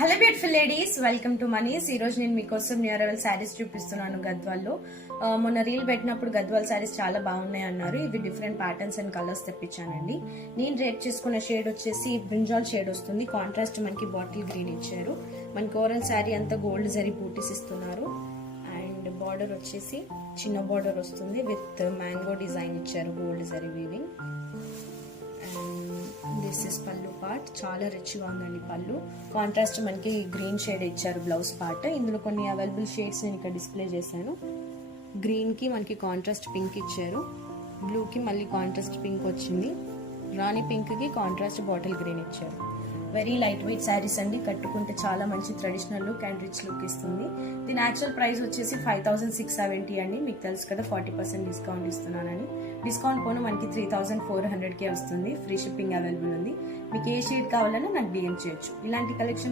Hello beautiful ladies, welcome to మనీస్. ఈ రోజు నేను మీకోసం న్యూ అరైవల్ శారీస్ చూపిస్తున్నాను గద్వాల్లో. మొన్న రీల్ పెట్టినప్పుడు గద్వాల్ శారీస్ చాలా బాగున్నాయి అన్నారు. ఇవి డిఫరెంట్ ప్యాటర్న్స్ అండ్ కలర్స్ తెప్పించానండి. నేను రేట్ చేసుకున్న షేడ్ వచ్చేసి బ్రింజాల్ షేడ్ వస్తుంది. కాంట్రాస్ట్ మనకి బాటిల్ గ్రీన్ ఇచ్చారు. మనకి ఓవరాల్ శారీ అంతా గోల్డ్ జరీ బూటీస్ ఇస్తున్నారు. అండ్ బార్డర్ వచ్చేసి చిన్న బార్డర్ వస్తుంది విత్ మ్యాంగో డిజైన్ ఇచ్చారు, gold zari weaving. This is పళ్ళు పార్ట్. చాలా రిచ్గా ఉందండి పళ్ళు. కాంట్రాస్ట్ మనకి గ్రీన్ షేడ్ ఇచ్చారు బ్లౌజ్ పార్ట్. ఇందులో కొన్ని అవైలబుల్ షేడ్స్ నేను ఇక్కడ డిస్ప్లే చేశాను. గ్రీన్ కి మనకి కాంట్రాస్ట్ పింక్ ఇచ్చారు, బ్లూ కి మళ్ళీ కాంట్రాస్ట్ పింక్ వచ్చింది, రాణి పింక్ కి కాంట్రాస్ట్ బాటిల్ గ్రీన్ ఇచ్చారు. వెరీ లైట్ వెయిట్ శారీస్ అండి. కట్టుకుంటే చాలా మంచి traditional look and rich look ఇస్తుంది. దీని యాక్చువల్ ప్రైస్ వచ్చేసి 5670 అండి. మీకు తెలుసు కదా 40% డిస్కౌంట్ ఇస్తున్నానని. డిస్కౌంట్ పోను మనకి 3400కే వస్తుంది. ఫ్రీ షిప్పింగ్ అవైలబుల్ ఉంది. మీకు ఏ షేడ్ కావాలన్నా నాకు డిఎం చేయొచ్చు. ఇలాంటి కలెక్షన్